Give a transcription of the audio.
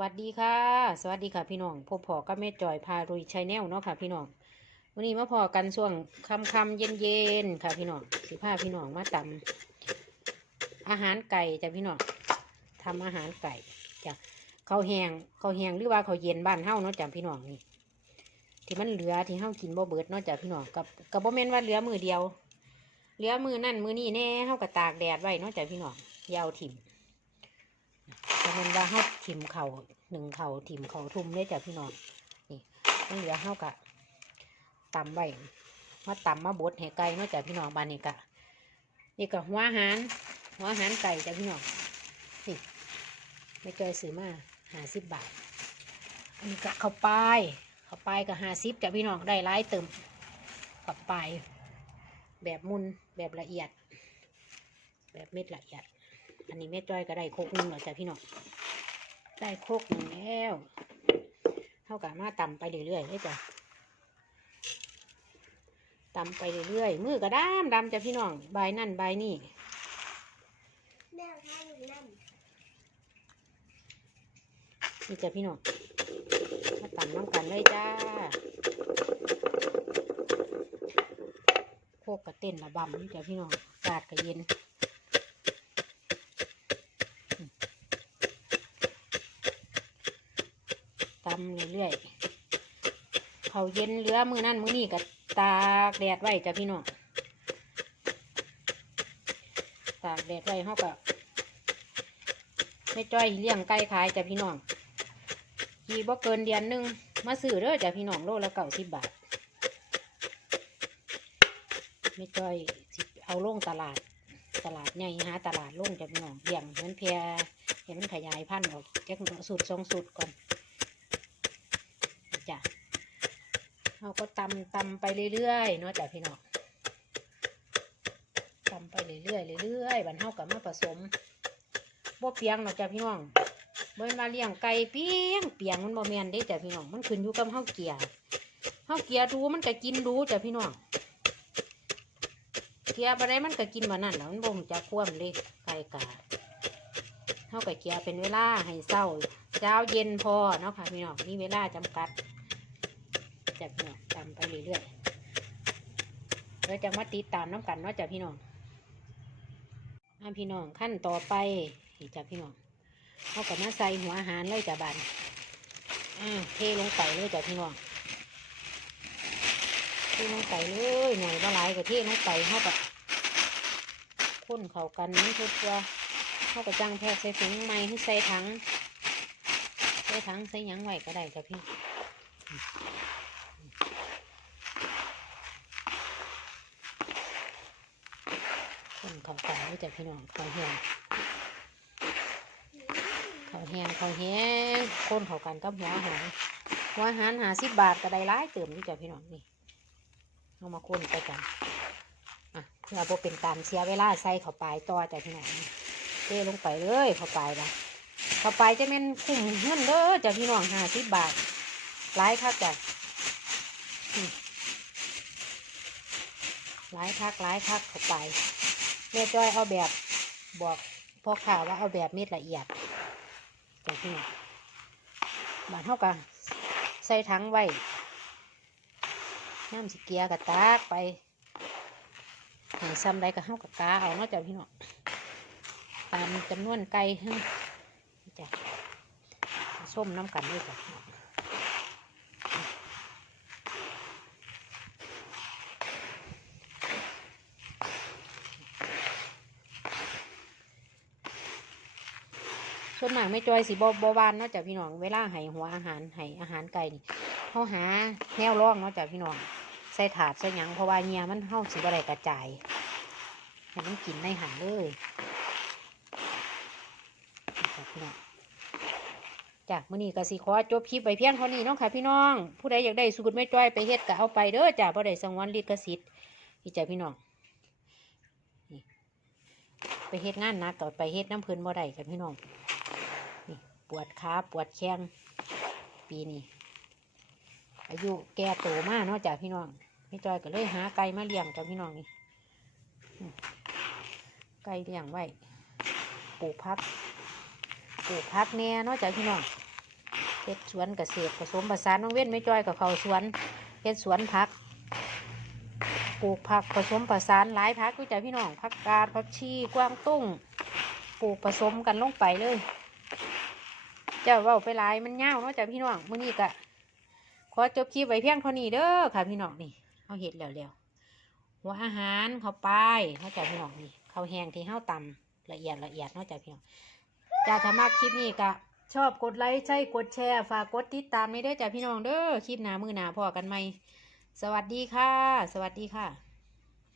วัสดีค่ะ สวัสดีค่ะพี่น้องพบพอกับแม่จอยพารุยชายแนลเนาะค่ะพี่น้องวันนี้มาพอกันช่วงคำคำเย็นเย็นค่ะพี่น้องสิพาพี่น้องมาตำอาหารไก่จ้ะพี่น้องทำอาหารไก่จ้ะข้าวแห้งข้าวแห้งหรือว่าข้าวเย็นบ้านเฮาเนาะจ้ะพี่น้องนี่ที่มันเหลือที่เฮากินบ่เบิดเนาะจ้ะพี่น้องกับกับบ่แม่นว่าเหลือมือเดียว เหลือมือนั่นมือนี่แน่เฮาก็ตากแดดไว้เนาะจ้ะพี่น้องยาวถิ่ม แต่มันว่าเฮาถิ่มเข่าหนึ่งเข่าถิ่มเข่าทุ่มเลยจ้ะพี่น้องนี่มันเหลือเฮากะตำไว้มาตำมาบดให้ไก่เนาะจ้ะพี่น้องบานนี้กะนี่ก็หัวหารหัวหารไก่จ้ะพี่น้องนี่ไม่เจอซื้อมาห้าสิบบาทอันนี้ก็ข้าวปลายข้าวปลายก็ห้าสิบจ้ะพี่น้องได้หลายเติมข้าวปลายแบบมุนแบบละเอียด แบบเม็ดละเอียด อันนี้แม่จ้อยก็ได้โคกหนึ่งแล้วจ้ะพี่น้องได้โคกหนึ่งแล้วเท่ากับมาตำไปเรื่อยๆเลยจ้ะตำไปเรื่อยๆมือก็ดำดำจ้ะพี่น้องใบนั่นใบนี่แม่ถ้าอยู่นั่นนี่จ้ะพี่น้องมาตำน้ำกันเลยจ้าโคกกระเต้นระบำนี่จ้ะพี่น้องอากาศก็เย็นำเรื่อยๆเขาเย็นเหลือมือนั่นมือนี่ก็ตากแดดไว้จ้ะพี่น้องตากแดดไว้เขาก็ไม่จ้อยเลี้ยงไก่ขายจ้ะพี่น้องกี่บ่เกินเดือนหนึงมาซื้อเด้อจ้ะพี่น้องโลละเก้าสิบบาทไม่จ้อยเอาลงตลาดตลาดใหญ่หาตลาดลงจ้ะพี่น้องเลี้ยงเหมือนเพียเห็นมันขยายพันธุ์ออกจากสุดสองสุดก่อน จ้ะเราก็ตำตำไปเรื่อยๆเนาะจ้ะพี่น้องตำไปเรื่อยๆเรื่อยๆบันเท่ากับมาผสมบ่เปียงเนาะจ้ะพี่น้องเบิ่นมาเลี้ยงไก่เปียงเปียงมันบ่แม่นเด้จ้ะพี่น้องมันขึ้นอยู่กับเฮาเกียเฮาเกียดูมันก็กินดูจ้ะพี่น้องเกียบ่ได้มันก็กินบ่นั่นแหล้วมันบ่จักความเลยไก่กาเฮาก็เกียเป็นเวลาให้เศร้าเช้าเย็นพอเนาะค่ะพี่น้องนี่เวลาจำกัด จับเนาะตามไปเรื่อยๆแล้วจะมาติดตามน้ำกันเนาะจ้ะพี่น้องอ่าพี่น้องขั้นต่อไปนี่จ้ะพี่น้องเขากับมาใส่หัวอาหารเลยจ้ะบันอ่าเทลงไปเลยจ้ะพี่น้องเทลงไปเลยหน่อยละลายกับเทลงไปเขากับข้นเข้ากันนี่ทุกตัวเขากับจังแพกใส่ถุงไม้ให้ใส่ถังใส่ถังใส่ยังไหวก็ได้จ้ะพี่ คนเขากันด้วยจ้ะพี่น้องเขาแห้งเขาแห้งเขาแห้งคนเขากันกับหัวอาหารหัวอาหารหาสิบบาทก็ได้ร้ายเติมด้วยจ้ะพี่น้องนี่เอามาคนไปกันอะเพื่อบ่เป็นการเสียเวลาใส่เข้าไปต่อจ้ะพี่น้องเทลงไปเลยเข้าไปละต่อไปจะเป็นคุ้มเงินเด้อจ้ะพี่น้องหาสิบบาทหลายคักจ้ะอืมหลายคักหลายคักเข้าไป แม่จ้อยเอาแบบบอกพ่อข่าวว่าเอาแบบเม็ดละเอียดจ้ะพี่น้องบานเท่ากันใส่ถังไว้น้ำสิเกียกับตากไปให้ซ้ำใดกับเฮากับกาเอาเนาะจ้ะพี่น้องตามจำนวนไก่ให้จ้ะส้มน้ำกันด้วยจ้ะ ส่วนมากไม่จอยสีบอบวานเนาะจ้ะพี่น้องเวลาให้หัวอาหารให้อาหารไก่นี่เขาหาแนวร่องเนาะจ้ะพี่น้องใส่ถาดใส่หยังเพราะว่าเงียมันเข้าสิบอะไรกระจายให้มันกินในหันเลยจ้ะพี่น้องจ้ะมื้อนี้ก็สิขอจบคลิปไปเพียงเท่านี้เนาะค่ะพี่น้อง ผู้ใดอยากได้สูตรแม่จ้อยไปเฮ็ดก็เอาไปเด้อจ้ะบ่ได้สังวนลิขสิทธิ์นี่จ้ะพี่น้องไปเฮ็ดงานนักก็ไปเฮ็ดน้ำพิ่นบ่ได้ค่ะพี่น้อง ปวดขาปวดแข้งปีนี้อายุแก่โตมากเนาะจ้ะพี่น้องแม่จ้อยก็เลยหาไก่มาเลี้ยงจ้ะพี่น้องนี่ไก่เลี้ยงไว้ปลูกพักปลูกพักแน่เนาะจ้ะพี่น้องเฮ็ดสวนเกษตรผสมผสานน้องเว้นไม่จ้อยกับเขาสวนเฮ็ดสวนผักปลูกผักผสมผสานหลายผักด้วยจ้ะพี่น้องผักกาดผักชีกวางตุ้งปลูกผสมกันลงไปเลย เจ้าเว่าไปหลายมันยาเนาะจ้ะพี่น้องมื้อนี้ก็ขอจบคลิปไว้เพียงเท่านี้เด้อค่ะพี่น้องนี่เอาเห็ดแล้วแล้วหัวอาหารเข้าไปเนาะจ้ะพี่น้องนี่ข้าวแห้งที่เฮาตำละเอียดละเอียดเนาะจ้ะพี่น้องจ้าถ้ามาคลิปนี้ก็ชอบกดไลค์ใช่กดแชร์ฝากกดติดตามในเด้อจ้ะพี่น้องเด้อคลิปหน้ามือหน้าพอกันไหมสวัสดีค่ะ สวัสดีค่ะ